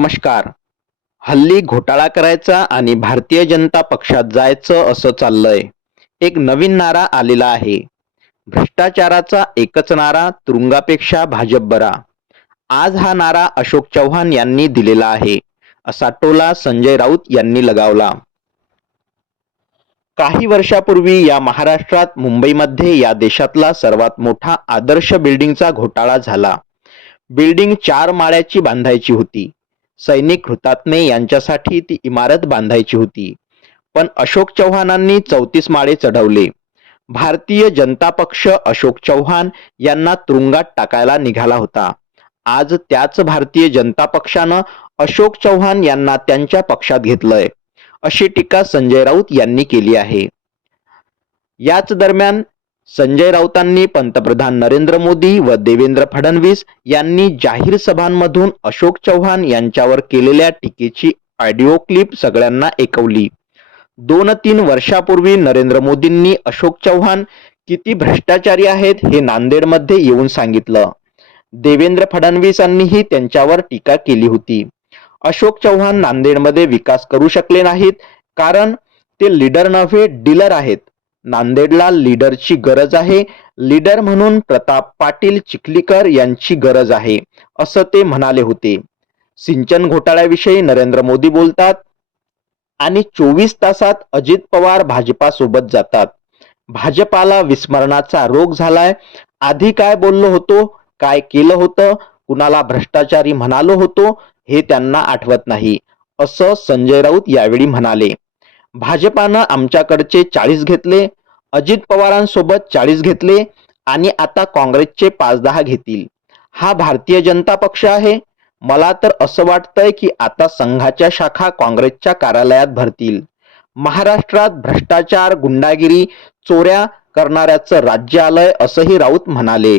नमस्कार. हल्ली घोटाळा करायचा आणि भारतीय जनता पक्षात जायचं असं चाललंय. एक नवीन नारा आलेला आहे. भ्रष्टाचाराचा एकच नारा तुरुंगापेक्षा भाजप बरा. आज हा नारा अशोक चव्हाण यांनी दिलेला आहे असा टोला संजय राऊत यांनी लगावला. काही वर्षापूर्वी या महाराष्ट्रात मुंबईमध्ये या देशातला सर्वात मोठा आदर्श बिल्डिंगचा घोटाळा झाला. बिल्डिंग चार माळ्याची बांधायची होती. सैनिक हुतात्मे यांच्यासाठी ती इमारत बांधायची होती. पण अशोक चव्हाणांनी चौतीस माळे चढवले. भारतीय जनता पक्ष अशोक चव्हाण यांना तुरुंगात टाकायला निघाला होता. आज त्याच भारतीय जनता पक्षानं अशोक चव्हाण यांना त्यांच्या पक्षात घेतलंय. अशी टीका संजय राऊत यांनी केली आहे. याच दरम्यान संजय राऊतांनी पंतप्रधान नरेंद्र मोदी व देवेंद्र फडणवीस यांनी जाहीर सभांमधून अशोक चव्हाण यांच्यावर केलेल्या टीकेची ऑडिओ क्लिप सगळ्यांना ऐकवली. दोन तीन वर्षापूर्वी नरेंद्र मोदींनी अशोक चव्हाण किती भ्रष्टाचारी आहेत हे नांदेडमध्ये येऊन सांगितलं. देवेंद्र फडणवीसांनीही त्यांच्यावर टीका केली होती. अशोक चव्हाण नांदेडमध्ये विकास करू शकले नाहीत कारण ते लीडर नव्हे डीलर आहेत. नांदेडला लीडरची गरज आहे. लीडर म्हणून प्रताप पाटील चिखलीकर यांची गरज आहे असं ते म्हणाले होते. सिंचन घोटाळ्याविषयी नरेंद्र मोदी बोलतात आणि चोवीस तासात अजित पवार भाजपासोबत जातात. भाजपाला विस्मरणाचा रोग झालाय. आधी काय बोललो होतो काय केलं होतं कुणाला भ्रष्टाचारी म्हणालो होतो हे त्यांना आठवत नाही असं संजय राऊत यावेळी म्हणाले. भाजपानं आमच्याकडचे चाळीस घेतले अजित पवारांसोबत चाळीस घेतले आणि आता काँग्रेसचे पाच दहा घेतील. हा भारतीय जनता पक्ष आहे. मला तर असं वाटतंय की आता संघाच्या शाखा काँग्रेसच्या कार्यालयात भरतील. महाराष्ट्रात भ्रष्टाचार गुंडागिरी चोऱ्या करणाऱ्याचं राज्य आलंय असंही राऊत म्हणाले.